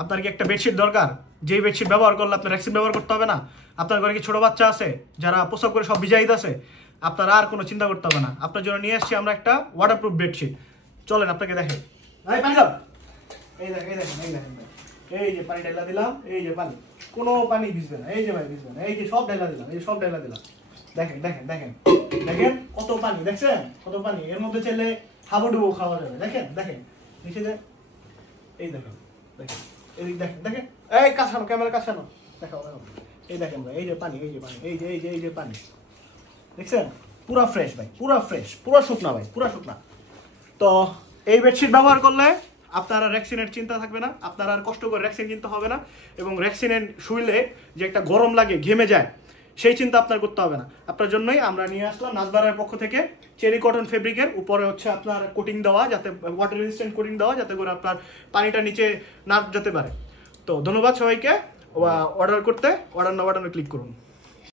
আপনার কি একটা বেডশিট দরকার, যেই বেডশিট ব্যবহার করলে আপনার রেক্সিন ব্যবহার করতে হবে না? আপনার ঘরে কি ছোট বাচ্চা আছে যারা প্রসব করে সব ভিজাই আছে? আপনার আর কোনো চিন্তা করতে হবে না। আপনার জন্য নিয়ে আসছি আমরা একটা ওয়াটারপ্রুফ বেডশিট। চলেন আপনাকে দেখেন। পানি দাও। এই দেখেন, এই দেখেন, এই দেখেন, এই যে পানি ঢেলা দিলাম, এই যে পানি, কোনো পানি ভিজবে না, এই যে ভাই ভিজবে না, এই যে সব ঢেলা দিলাম, এই সব ঢেলা দিলাম। দেখেন দেখেন দেখেন দেখেন কত পানি, দেখছেন কত পানি? এর মধ্যে চাইলে হাবুডুবু খাওয়া যাবে। দেখেন দেখেন নিচে যে, এই দেখেন দেখেন, এই দেখেন দেখেন, এই কাছানো, ক্যামেরা কাছানো, দেখাও দেখাও, এই দেখেন ভাই, এই যে পানি, এই যে পানি, এই যে এই যে এই যে পানি, দেখছেন? পুরা ফ্রেশ ভাই, পুরা ফ্রেশ, পুরা শুকনা ভাই, পুরা শুকনা। তো এই বেডশিট ব্যবহার করলে আপনার আর রেক্সিনের চিন্তা থাকবে না, আপনার আর কষ্ট করে রেক্সিন কিনতে হবে না, এবং রেক্সিনের শুইলে যে একটা গরম লাগে, ঘেমে যায়, সেই চিন্তা আপনার করতে হবে না। আপনার জন্যই আমরা নিয়ে আসলাম নাজবারের পক্ষ থেকে চেরি কটন ফেব্রিকের উপরে হচ্ছে আপনার কোটিং দেওয়া, যাতে ওয়াটার রেজিস্ট্যান্ট কোটিং দেওয়া, যাতে করে আপনার পানিটা নিচে না যেতে পারে। তো ধন্যবাদ সবাইকে। অর্ডার করতে, অর্ডার না বাটনে ক্লিক করুন।